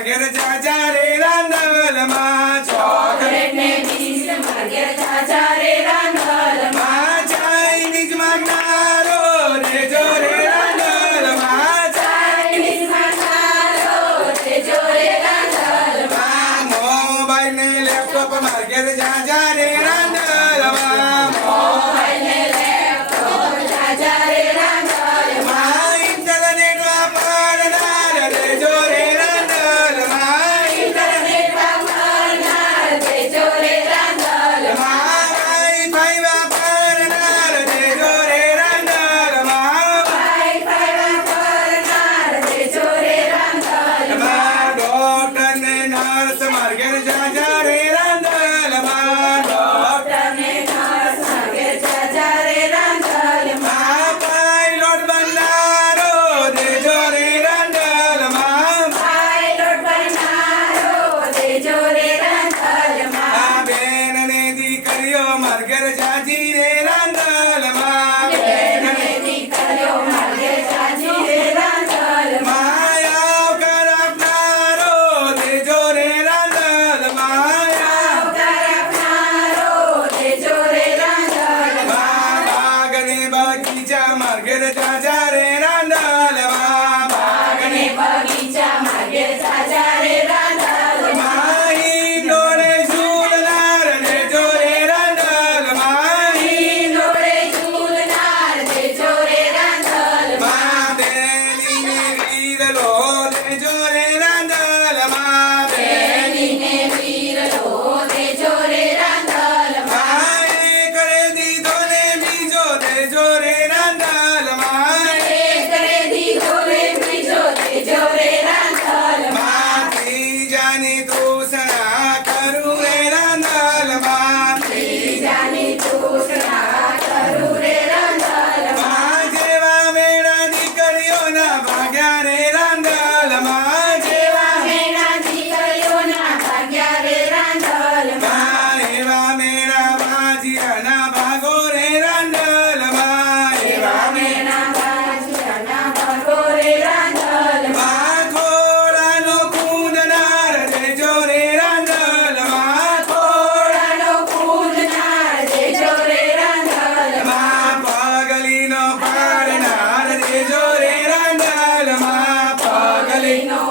મરગર ચાચા રે રાંધવલમાં ચોકલેટ ને બીજ મરગર ચાચા રે રાંધવલમાં ચાઇનીઝ માંગનારો રે જો રે રાંધવલમાં ચાઇનીઝ માંગનારો રે જો રે રાંધવલમાં મોબાઈલ ને લેપટોપ મરગર ચાચા जोरे रांधाल माय. जोरे रांधाल माती जाने तो सणा. No.